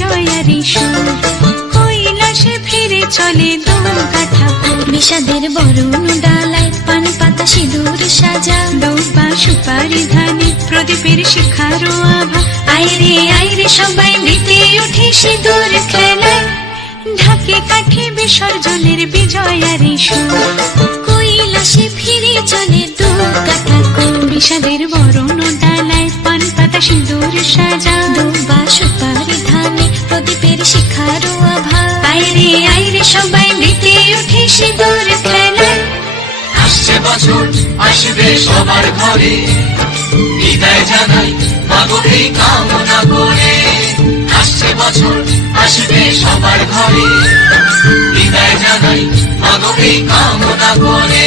বিজয়ারি সুর, কৈলাসে ফিরে চলে দুর্গা ঠাকুর। বিষাদের বরণ ডালায় পান পাতা সিঁদুর সাজা, দৌপা সুপারি ধানে প্রদীপের শিখারো আভা। আইরে সবাই মেতে উঠে সিঁদুর খেলায়, ঢাকে কাঠে বিসর্জনের বিজয়ারি সুর, কৈলাসে ফিরে চলে দুর্গা ঠাকুর। বিষাদের বরণ ডালায় পান পাতা সিঁদুর সাজা, দুবা সুপারি ধানে প্রদীপের শিখারো আভা। আইরে সবাই মেতে উঠে সিঁদুর খেলায়। আসছে বছর আসবে সবার ঘরে, বিদায় জানাই মাগো এই কামনা করে। আসছে বছর আসবে সবার ঘরে, বিদায় জানাই মাগো এই কামনা করে।